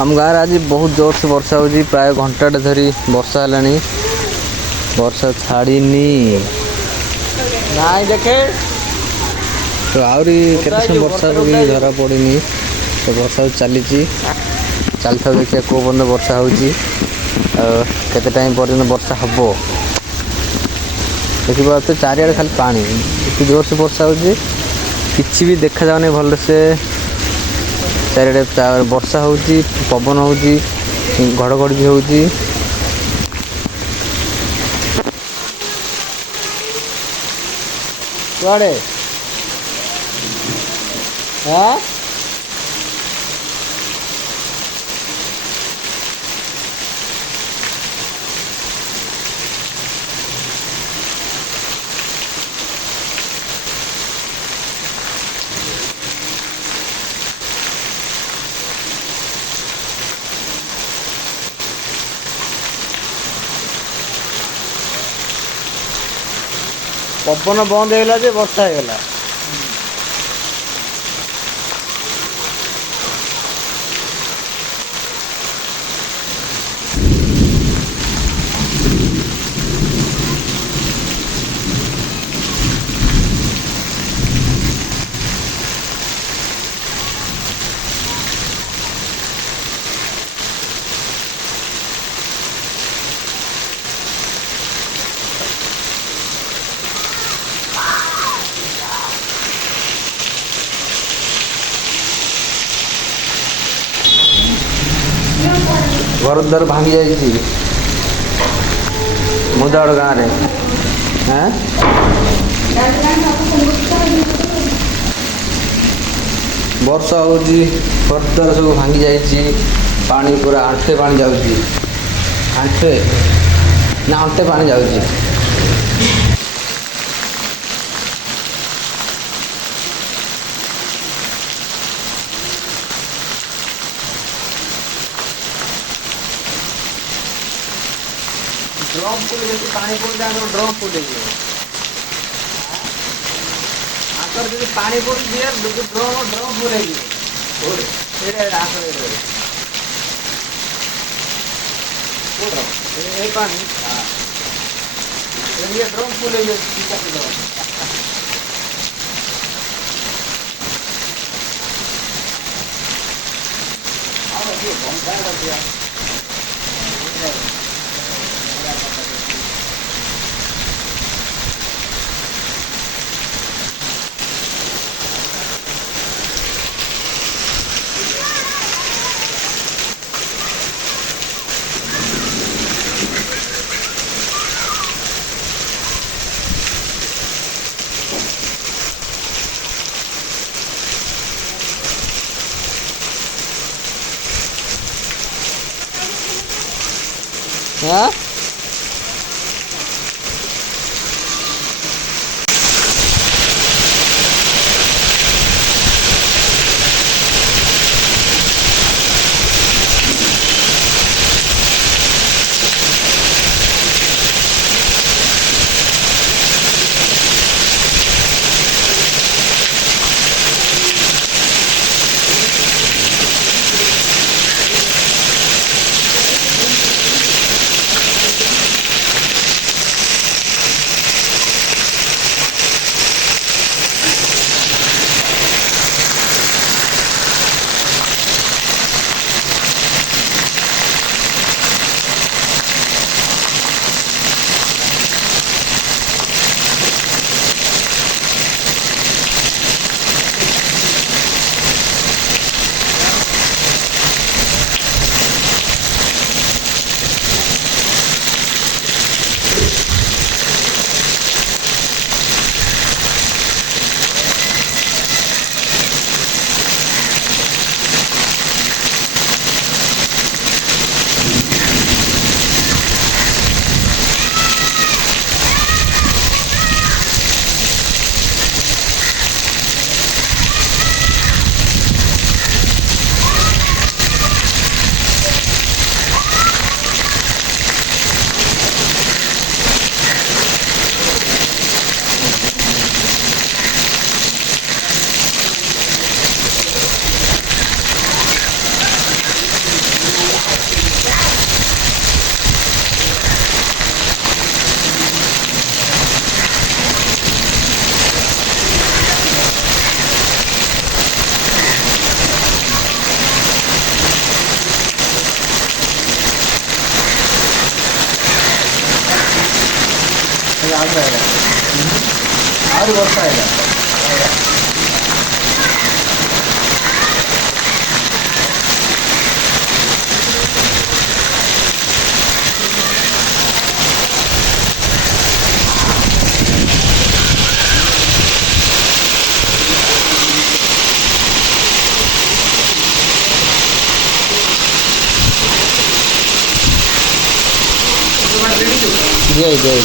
आम गाँव आज बहुत जोर से वर्षा हो प्राय घंटाटे धरी वर्षा है वर्षा छाड़ी ना देखे तो आहरी केते वर्षा भी धरा पड़ी तो वर्षा चली चल था देखिए कौ पर्यटन वर्षा होते टाइम पर्यटन वर्षा हम देखिए तो चारिड़े खाली पानी इतनी जोर से वर्षा हो कि भी देखा जाऊनी भल से चारिड़े वर्षा हो पवन हो घड़घड़ी भी हो कुआड़े हाँ पवन बंद होगा जे वर्षा होगा घर द्वार भांगी जाइए मुदाड़ गाँव में हाँ वर्षा हो घर द्वार सब भांगी जाइए पानी पूरा आंठे पानी जाऊँगी आंठे ना आंठे पानी जाऊँगी ड्रम फुल पानी पड़े ड्रम फुल आकर जो पानी पड़ी ड्रम ड्रम फुल पानी ड्रम फुल हाँ ଆହୁରି ବର୍ଷା ହେଲା। ଜୟ ଜୟ